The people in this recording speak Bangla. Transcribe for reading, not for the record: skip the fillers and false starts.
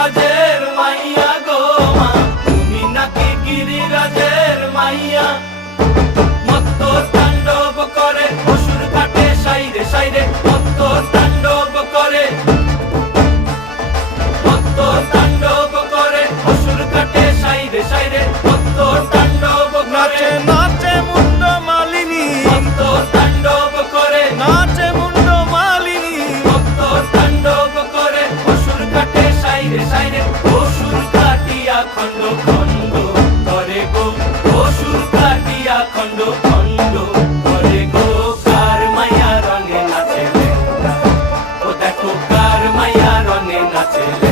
গিরিরাজের মাইয়া গো মা, তুমি নাকি গিরিরাজের মাইয়া। মত্ত তাণ্ডব করে অসুর কাটে সাইরে সাইরে, মত্ত তাণ্ডব করে, মত্ত তাণ্ডব করে অসুর কাটে সাইরে সাইরে, মত্ত তাণ্ডব করে। নাচে মুন্ড মালিনী, মত্ত তাণ্ডব করে, নাচে মুন্ড মালিনী, মত্ত তাণ্ডব করে অসুর কাটে সাইরে সাইরে, অসুর কাটিয়া খণ্ড খণ্ড করে গো, অসুর কাটিয়া খণ্ড খণ্ড করে গো। কার মাইয়া রঙে নাচে লেঙ্গা, ও দেখো কার মাইয়া রঙে নাচে লেঙ্গা।